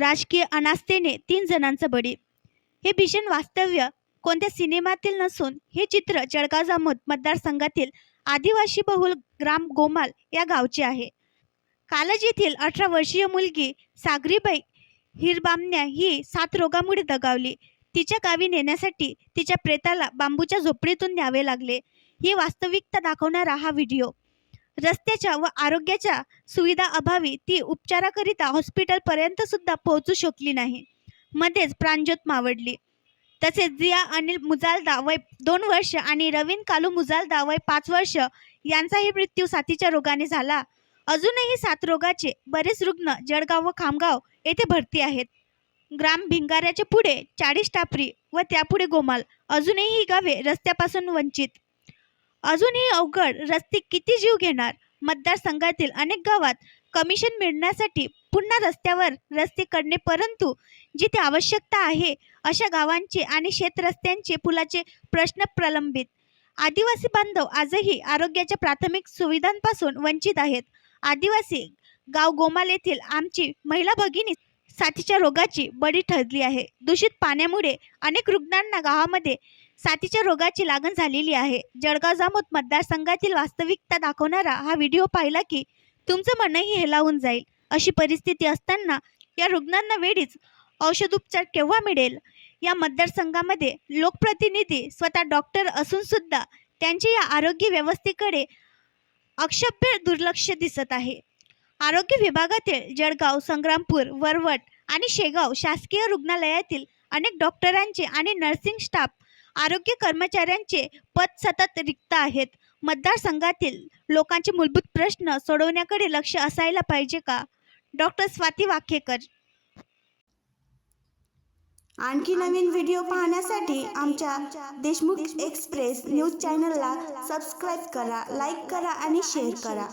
राजकीय अनास्थेने 3 जणांचा बळी. हे भीषण वास्तव्य कोणत्या सिनेमातील नसून हे चित्र जळगाव जामोद मतदारसंघातील आदिवासी बहुल ग्राम गोमाल या गावचे आहे. कालज येथील 18 वर्षीय मुलगी सागरीबाई हिरबामण्या ही साथरोगामुळे दगावली. तिच्या गावी नेण्यासाठी तिच्या प्रेताला बांबूच्या झोपडीतून न्यावे लागले. ही वास्तविकता दाखवणारा हा व्हिडिओ. रस्त्याच्या व आरोग्याच्या सुविधा अभावी ती उपचाराकरिता हॉस्पिटलपर्यंत सुद्धा पोहोचू शकली नाही. मध्येच प्राणज्योत मावळली. तसेच जिया अनिल मुजालदा वय 2 वर्ष आणि रवीन कालू मुजालदा वय 5 वर्ष यांचाही मृत्यू साथीच्या रोगाने झाला. अजूनही साथरोगाचे बरेच रुग्ण जळगाव व खामगाव येथे भरती आहेत. ग्राम भिंगाऱ्याच्या पुढे 40 टापरी व त्यापुढे गोमाल. अजूनही ही गावे रस्त्यापासून वंचित. अजूनही अवघड रस्ते किती जीव घेणार. मतदारसंघातील अनेक गावात कमिशन मिळण्यासाठी पुन्हा रस्त्यावर रस्ते करणे, परंतु जिथे आवश्यकता आहे अशा गावांचे आणि शेतरस्त्यांचे पुलाचे प्रश्न प्रलंबित. आदिवासी बांधव आजही आरोग्याच्या प्राथमिक सुविधांपासून वंचित आहेत. आदिवासी गाव गोमाल येथील आमची महिला भगिनी साथीच्या रोगाची बळी ठरली आहे. दूषित पाण्यामुळे अनेक रुग्णांना गावामध्ये साथीच्या रोगाची लागण झालेली आहे. जळगाव जामोद मतदारसंघातील वास्तविकता दाखवणारा हा व्हिडिओ पाहिला की तुमचं मनही हेलावून जाईल. अशी परिस्थिती असताना या रुग्णांना वेळीच औषधोपचार केव्हा मिळेल? या मतदारसंघामध्ये लोकप्रतिनिधी स्वतः डॉक्टर असून सुद्धा त्यांच्या या आरोग्य व्यवस्थेकडे अक्षम्य दुर्लक्ष दिसत आहे. आरोग्य विभागातील जळगाव, संग्रामपूर, वरवट आणि शेगाव शासकीय रुग्णालयातील अनेक डॉक्टरांचे आणि नर्सिंग स्टाफ, आरोग्य कर्मचाऱ्यांचे पद सतत रिक्त आहेत. मतदारसंघातील लोकांचे मूलभूत प्रश्न सोडवण्याकडे लक्ष असायला पाहिजे का? डॉक्टर स्वाती वाकेकर. आणखी नवीन व्हिडिओ पाहण्यासाठी आमच्या देशमुख एक्सप्रेस न्यूज चॅनलला सबस्क्राईब करा, लाईक करा आणि शेअर करा.